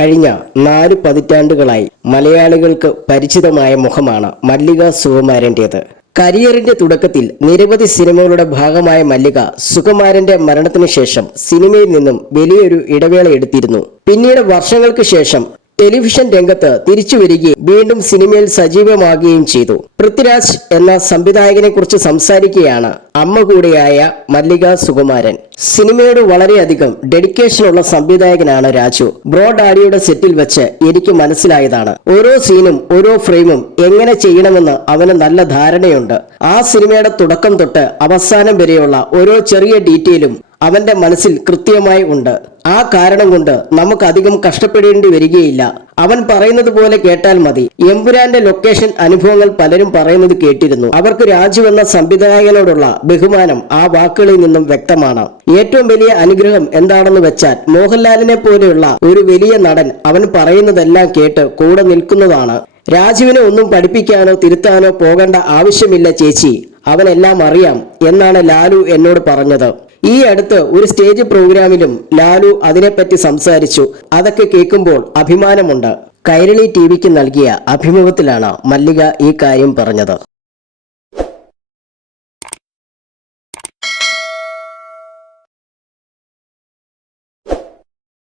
കഴിഞ്ഞ നാല് പതിറ്റാണ്ടുകളായി മലയാളികൾക്ക് പരിചിതമായ മുഖമാണ് മല്ലിക സുകുമാരന്റേത് കരിയറിന്റെ തുടക്കത്തിൽ നിരവധി സിനിമകളുടെ ഭാഗമായ മല്ലിക സുകുമാരന്റെ മരണത്തിനു ശേഷം സിനിമയിൽ നിന്നും വലിയൊരു ഇടവേള എടുത്തിരുന്നു. പിന്നീട് വർഷങ്ങൾക്ക് ശേഷം ടെലിവിഷൻ രംഗത്ത് തിരിച്ചു വരികയും വീണ്ടും സിനിമയിൽ സജീവമാകുകയും ചെയ്തു. പൃഥ്വിരാജ് എന്ന സംവിധായകനെ കുറിച്ച് സംസാരിക്കുകയാണ് അമ്മ കൂടിയായ മല്ലിക സുകുമാരൻ. സിനിമയോട് വളരെയധികം ഡെഡിക്കേഷൻ ഉള്ള സംവിധായകനാണ് രാജു. ബ്രോ ഡാഡിയുടെ സെറ്റിൽ വെച്ച് എനിക്ക് മനസ്സിലായതാണ്. ഓരോ സീനും ഓരോ ഫ്രെയിമും എങ്ങനെ ചെയ്യണമെന്ന് അവന് നല്ല ധാരണയുണ്ട്. ആ സിനിമയുടെ തുടക്കം തൊട്ട് അവസാനം വരെയുള്ള ഓരോ ചെറിയ ഡീറ്റെയിലും അവന്റെ മനസ്സിൽ കൃത്യമായി ഉണ്ട്. കാരണം കൊണ്ട് നമുക്ക് അധികം കഷ്ടപ്പെടേണ്ടി വരികയില്ല. അവൻ പറയുന്നത് പോലെ കേട്ടാൽ മതി. എമ്പുരാന്റെ ലൊക്കേഷൻ അനുഭവങ്ങൾ പലരും പറയുന്നത് കേട്ടിരുന്നു. അവർക്ക് രാജു സംവിധായകനോടുള്ള ബഹുമാനം ആ വാക്കുകളിൽ നിന്നും വ്യക്തമാണ്. ഏറ്റവും വലിയ അനുഗ്രഹം എന്താണെന്ന് വെച്ചാൽ മോഹൻലാലിനെ പോലെയുള്ള ഒരു വലിയ നടൻ അവൻ പറയുന്നതെല്ലാം കേട്ട് കൂടെ നിൽക്കുന്നതാണ്. രാജുവിനെ ഒന്നും പഠിപ്പിക്കാനോ തിരുത്താനോ പോകേണ്ട ആവശ്യമില്ല ചേച്ചി. അവനെല്ലാം അറിയാം എന്നാണ് ലാലു എന്നോട് പറഞ്ഞത്. ഈ അടുത്ത് ഒരു സ്റ്റേജ് പ്രോഗ്രാമിലും ലാലു അതിനെപ്പറ്റി സംസാരിച്ചു. അതൊക്കെ കേൾക്കുമ്പോൾ അഭിമാനമുണ്ട്. കൈരളി ടി വിക്ക് നൽകിയ അഭിമുഖത്തിലാണ് മല്ലിക ഈ കാര്യം പറഞ്ഞത്.